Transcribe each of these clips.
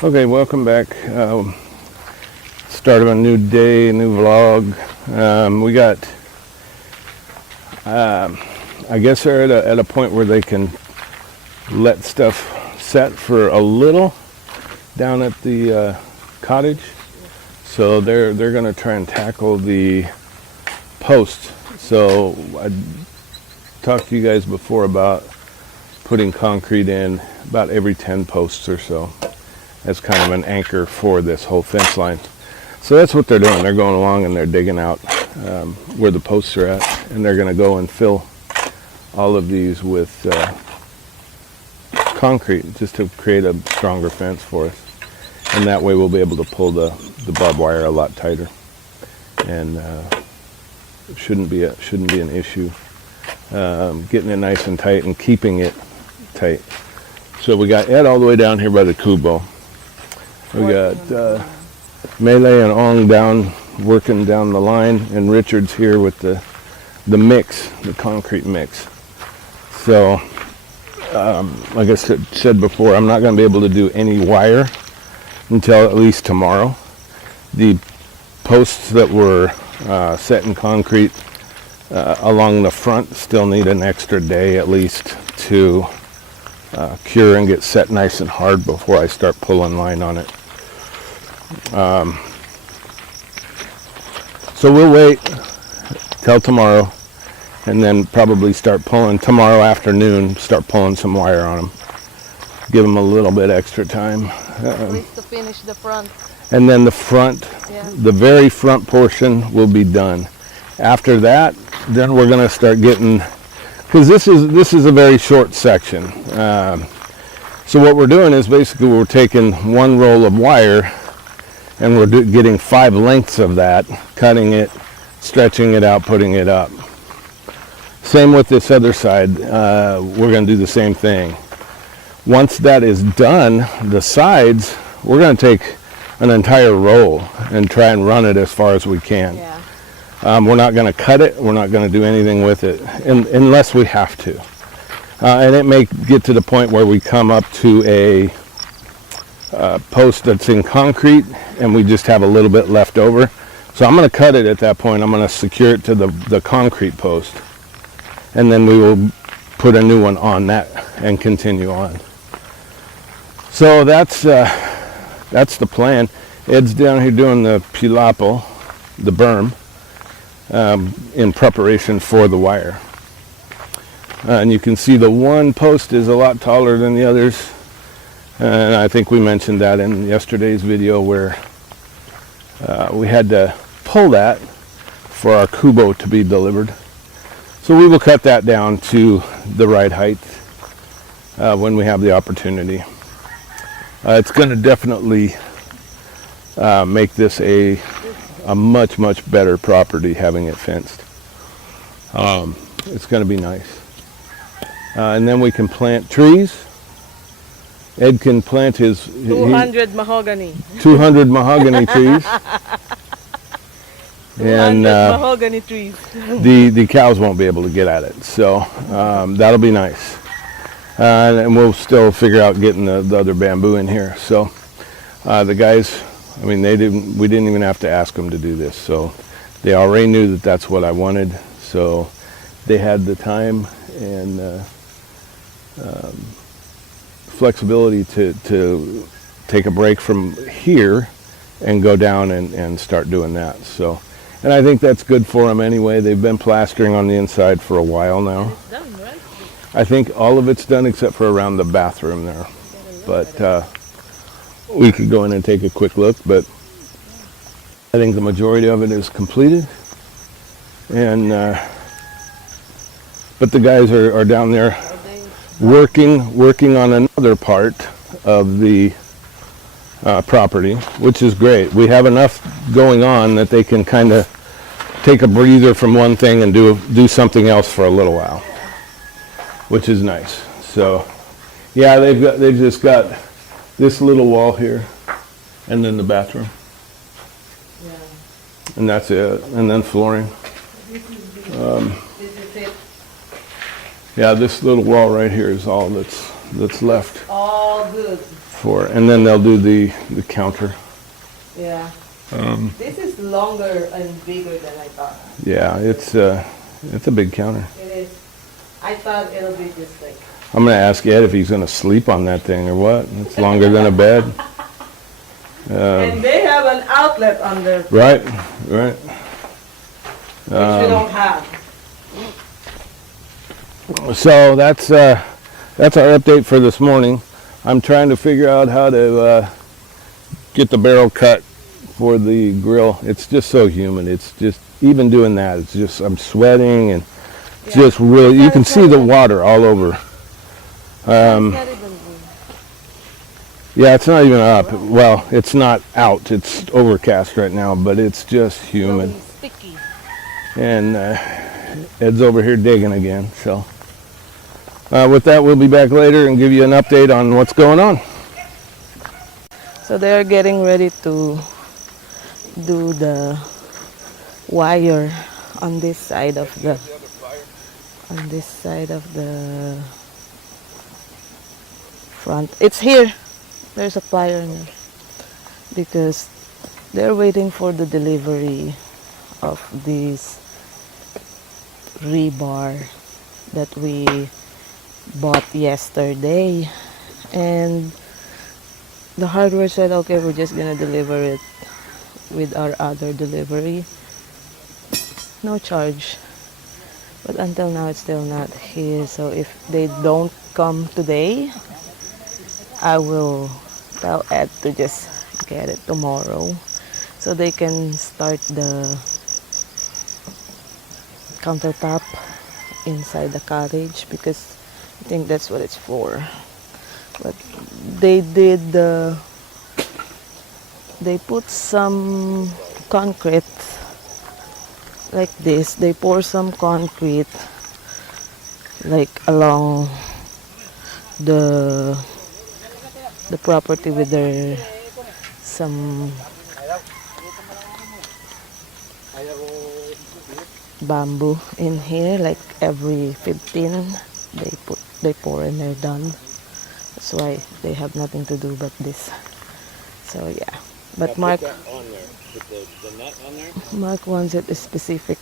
Okay, welcome back. Start of a new day, a new vlog. We got, I guess they're at a point where they can let stuff set for a little down at the cottage. So they're going to try and tackle the posts. So I talked to you guys before about putting concrete in about every 10 posts or so as kind of an anchor for this whole fence line. So that's what they're doing. They're going along and they're digging out where the posts are at, and they're going to go and fill all of these with concrete just to create a stronger fence for us. And that way we'll be able to pull the barbed wire a lot tighter, and it shouldn't be an issue getting it nice and tight and keeping it tight. So we got Ed all the way down here by the kubo. We got Melee and Ong down working down the line, and Richard's here with the mix, the concrete mix. So like I said before, I'm not going to be able to do any wire until at least tomorrow. The posts that were set in concrete along the front still need an extra day at least to cure and get set nice and hard before I start pulling line on it. So we'll wait till tomorrow and then probably start pulling tomorrow afternoon, start pulling some wire on them. Give them a little bit extra time. At least to finish the front. And then the front, the very front portion will be done. After that, then we're going to start getting, because this is a very short section. So what we're doing is basically we're taking one roll of wire and we're getting 5 lengths of that, cutting it, stretching it out, putting it up. Same with this other side. We're going to do the same thing. Once that is done, the sides, we're going to take an entire roll and try and run it as far as we can. Yeah. We're not going to cut it. We're not going to do anything with it unless we have to. And it may get to the point where we come up to a post that's in concrete and we just have a little bit left over. So I'm going to cut it at that point. I'm going to secure it to the concrete post. And then we will put a new one on that and continue on. So that's the plan. Ed's down here doing the fil-am, the berm, in preparation for the wire. And you can see the one post is a lot taller than the others. And I think we mentioned that in yesterday's video where we had to pull that for our kubo to be delivered. So we will cut that down to the right height when we have the opportunity. It's going to definitely make this a much better property having it fenced. It's going to be nice. And then we can plant trees. Ed can plant his 200 mahogany. 200 mahogany trees. 200 And mahogany trees. the cows won't be able to get at it. So that'll be nice. And we'll still figure out getting the other bamboo in here. So the guys, I mean, we didn't even have to ask them to do this. So they already knew that that's what I wanted. So they had the time and flexibility to take a break from here and go down and start doing that. So, and I think that's good for them anyway. They've been plastering on the inside for a while now. It's done, right? I think all of it's done except for around the bathroom there. But we could go in and take a quick look, but I think the majority of it is completed. And but the guys are down there working on another part of the property, which is great. We have enough going on that they can kind of take a breather from one thing and do something else for a little while, which is nice. So yeah, they've just got this little wall here and then the bathroom. Yeah. And that's it. And then flooring. This is it. Yeah, this little wall right here is all that's that's left All good. for, and then they'll do the counter. Yeah. This is longer and bigger than I thought. Yeah, it's a big counter. It is. I thought it'll be just like. I'm gonna ask Ed if he's gonna sleep on that thing or what. It's longer than a bed. And they have an outlet under, which Right. we don't have. So that's our update for this morning. I'm trying to figure out how to get the barrel cut for the grill. It's just so humid. It's just, even doing that, it's just, I'm sweating and just really, you can see the water all over. Yeah, it's not even up. Well, it's not out. It's overcast right now, but it's just humid. Really sticky. And Ed's over here digging again. So with that, we'll be back later and give you an update on what's going on. So they're getting ready to do the wire on this side of the front. It's here. There's a plier in there because they're waiting for the delivery of this rebar that we bought yesterday, and the hardware said, okay, we're just gonna deliver it with our other delivery, no charge. But until now it's still not here, so if they don't come today, I will tell Ed to just get it tomorrow so they can start the countertop inside the cottage, because I think that's what it's for. But they put some concrete like this. They pour some concrete like along the property with their some bamboo in here, like every 15 they pour and they're done. That's why they have nothing to do but this. So yeah, but Mark, put that on there. Put the nut on there. Mark wants it specific.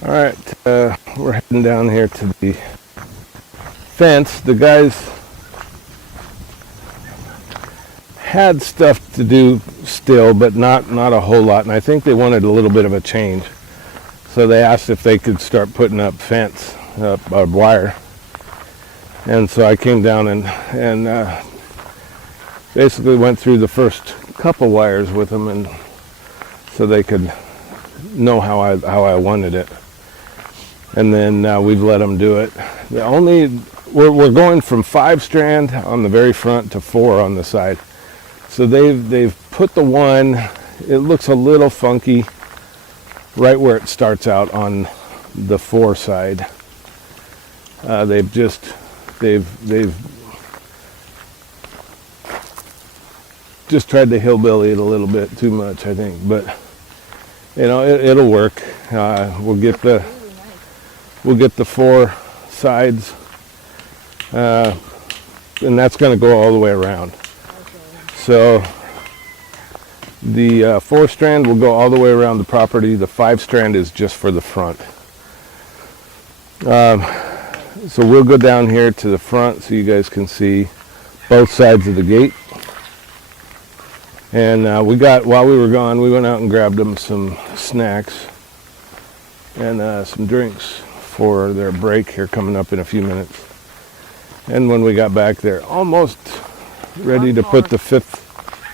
All right, we're heading down here to the fence. The guys had stuff to do still, but not a whole lot. And I think they wanted a little bit of a change. So they asked if they could start putting up fence, barbed wire. And so I came down and basically went through the first couple wires with them, and so they could know how I wanted it. And then we've let them do it. We're going from 5 strand on the very front to 4 on the side. So they've put the one. It looks a little funky right where it starts out on the 4 side. They've just tried to hillbilly it a little bit too much, I think. But it'll work. We'll get the 4 sides, and that's going to go all the way around. So the 4 strand will go all the way around the property. The 5 strand is just for the front. So we'll go down here to the front so you guys can see both sides of the gate. And while we were gone, we went out and grabbed them some snacks and some drinks for their break here coming up in a few minutes. And when we got back, they're almost ready to put the 5th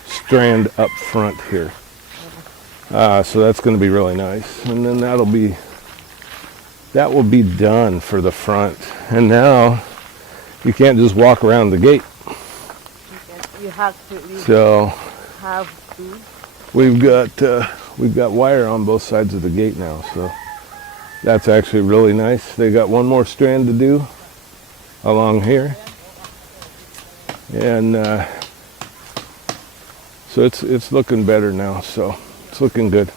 strand up front here. So that's going to be really nice. And then that will be done for the front. And now you can't just walk around the gate. You have to. So Have to. we've got wire on both sides of the gate now. So that's actually really nice. They got one more strand to do along here. And so it's looking better now. So it's looking good.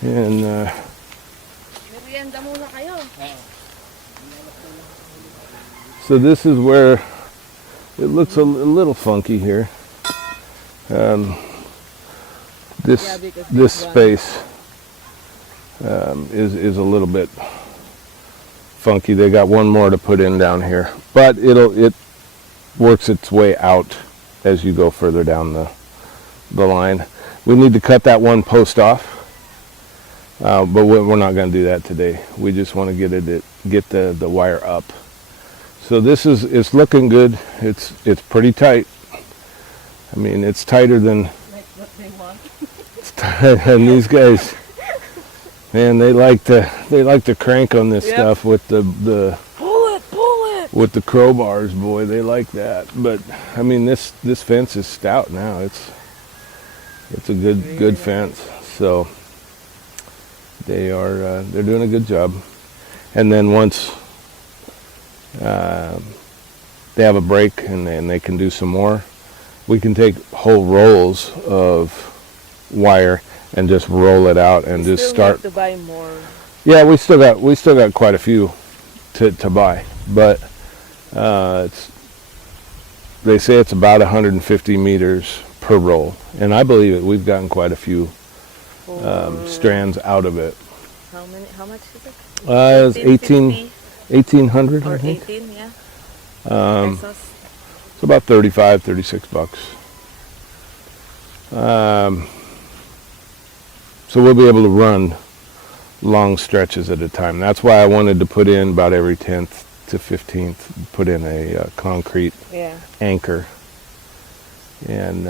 And Merienda muna kayo. so this is where it looks a little funky here. This space is a little bit funky. They got one more to put in down here, but it works its way out as you go further down the line. We need to cut that one post off, but we're not going to do that today. We just want to get the wire up. So it's looking good. It's pretty tight. I mean, it's tighter than Like what they want. and these guys, man, they like to crank on this stuff with the Pull it. with the crowbars, boy. They like that. But I mean, this fence is stout now. It's a good fence. So they're doing a good job. And then once they have a break and they can do some more, we can take whole rolls of wire and just roll it out and We just still start. need to buy more. Yeah, we still got quite a few to buy, but they say it's about 150 meters per roll, and I believe it. We've gotten quite a few strands out of it. How much is it? It's 1800, Or I think. 18, yeah. Pesos. It's about 35, 36 bucks. So we'll be able to run long stretches at a time. That's why I wanted to put in about every 10th to 15th, put in a concrete anchor. And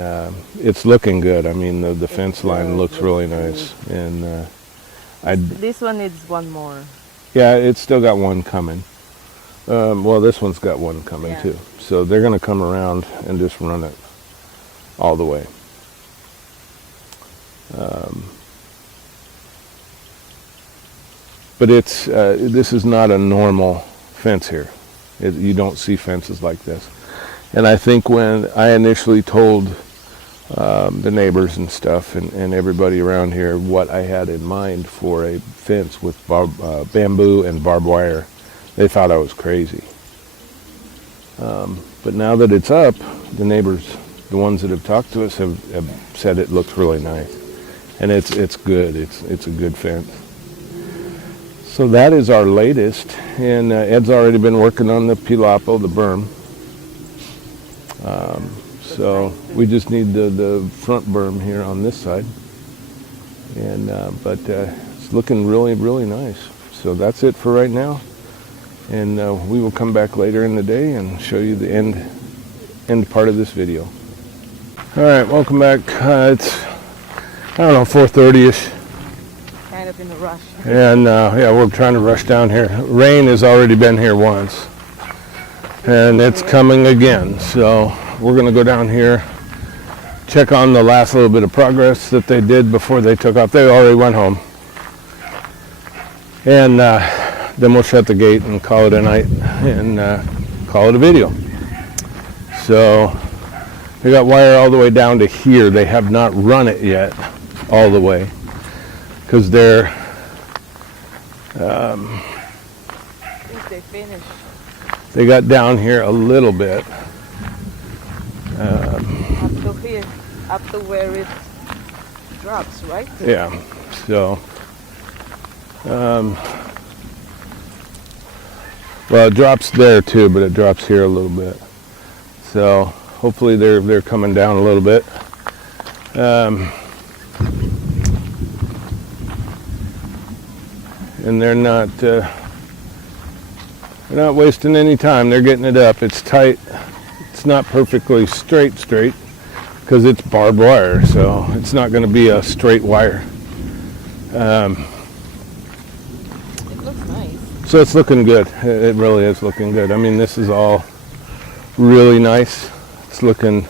it's looking good. I mean, the fence line looks really nice. And This one needs one more. yeah, it's still got one coming. Well, this one's got one coming too. So they're going to come around and just run it all the way. But this is not a normal fence here. You don't see fences like this. And I think when I initially told the neighbors and stuff and everybody around here what I had in mind for a fence with bamboo and barbed wire, they thought I was crazy. But now that it's up, the neighbors, the ones that have talked to us, have said it looks really nice. And it's good. It's a good fence. So that is our latest, and Ed's already been working on the pilapo, the berm. So we just need the front berm here on this side, and but it's looking really, really nice. So that's it for right now, and we will come back later in the day and show you the end part of this video. All right, welcome back. It's, I don't know, 4:30ish. Kind of in a rush. And yeah, we're trying to rush down here. Rain has already been here once, and it's coming again. So we're going to go down here, check on the last little bit of progress that they did before they took off. They already went home. And then we'll shut the gate and call it a night and call it a video. So they got wire all the way down to here. They have not run it yet all the way, because they're I think they finished. they got down here a little bit. Up to here, up to where it drops, right? Yeah, so well, it drops there too, but it drops here a little bit. So hopefully they're coming down a little bit. And they're not wasting any time. They're getting it up. It's tight. It's not perfectly straight because it's barbed wire, so it's not going to be a straight wire. It looks nice. So it's looking good. It really is looking good. I mean, this is all really nice. It's looking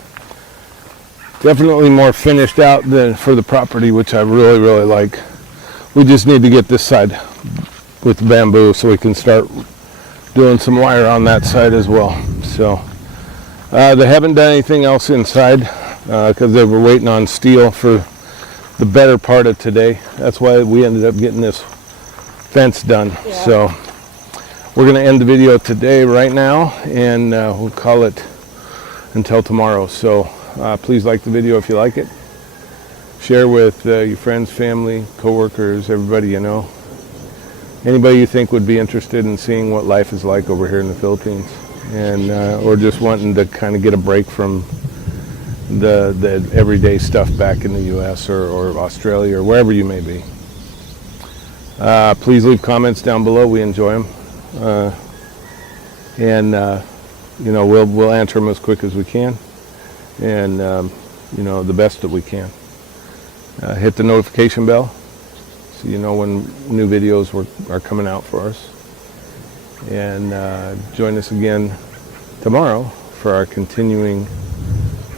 definitely more finished out than for the property, which I really, really like. We just need to get this side with bamboo so we can start doing some wire on that side as well. So they haven't done anything else inside because they were waiting on steel for the better part of today. That's why we ended up getting this fence done. Yeah. So we're going to end the video today right now, and we'll call it until tomorrow. So please like the video if you like it. Share with your friends, family, coworkers, everybody you know. Anybody you think would be interested in seeing what life is like over here in the Philippines, and or just wanting to kind of get a break from the everyday stuff back in the U.S. or Australia or wherever you may be. Please leave comments down below. We enjoy them, and you know, we'll answer them as quick as we can, and you know, the best that we can. Hit the notification bell so you know when new videos are coming out for us. And join us again tomorrow for our continuing,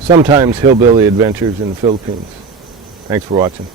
sometimes hillbilly adventures in the Philippines. Thanks for watching.